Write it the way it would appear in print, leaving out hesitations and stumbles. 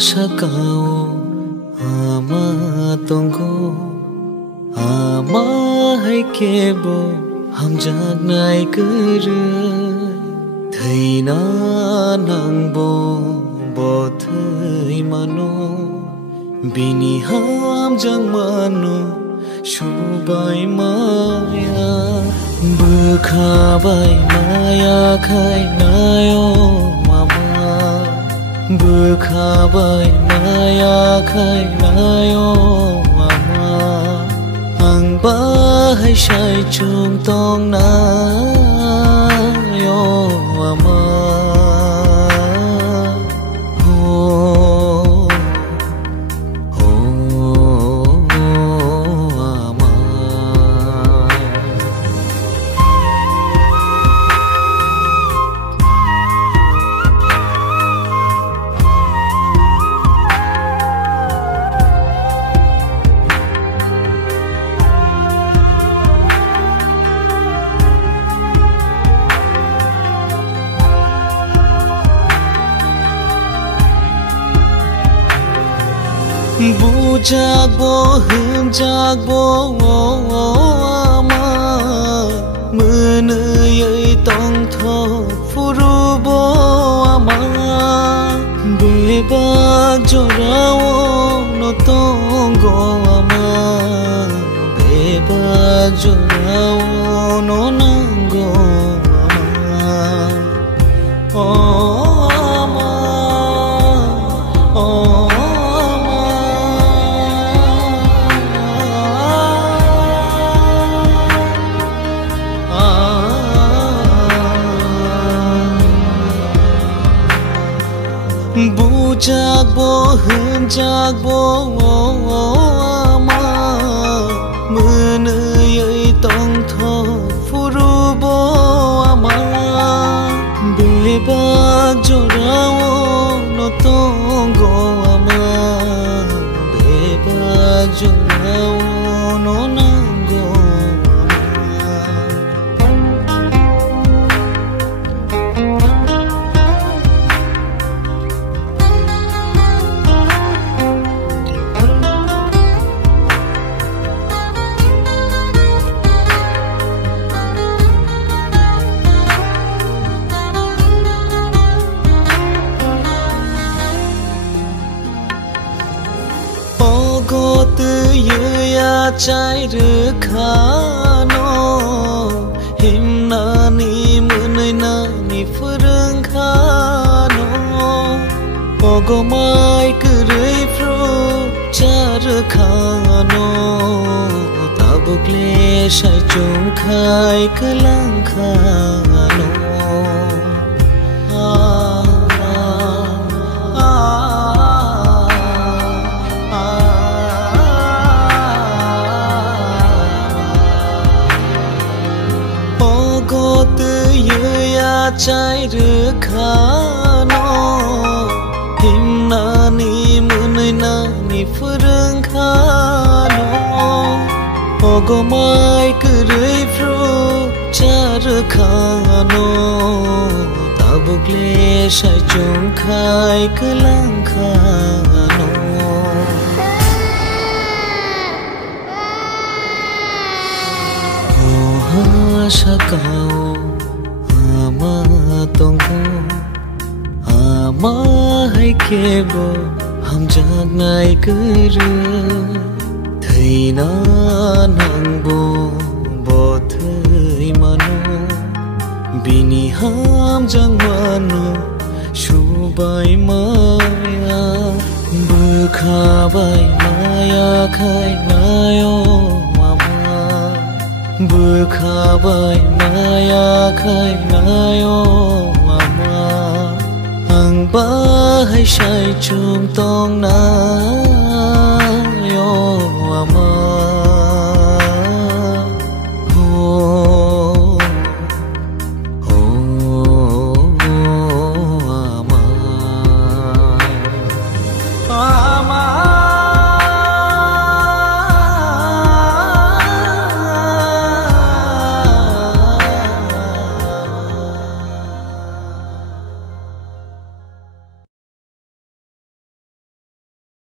Sakao ama tongo ama hai kebo ham jagnai kere thaina nangbo bothai mano bini ham jangmano shubai maya bukhabai maya khai nayo Bukhabai maya khai nayo mama ang bahay siya'y chungtong nayo mama Bujagbo hunjagbo ama menei tongtho furubo ama bebak jorao no tongo ama bebak jorao no nango ama Bujagbo hunjagbo ama menei tongtho furubo ama bebak jorao no tongo ama bebak jorao no nango Got ya chai khano himna ni munai na ni furung khano ogo mai kurai fro char khano tabukle shai chung khai kalang khano chai khano himna ni munai na ni furung khano ogo mai kurai fro char khano tabukle shai chung khai kalang khano Sakao ama tongo ama hai kebo ham jagnai kere thaina nangbo bothai mano bini ham jangmano shubai maya bukhabai maya khai nayo Bukhabai maya khai nayo mama ang bahay siya'y chungtong nayo mama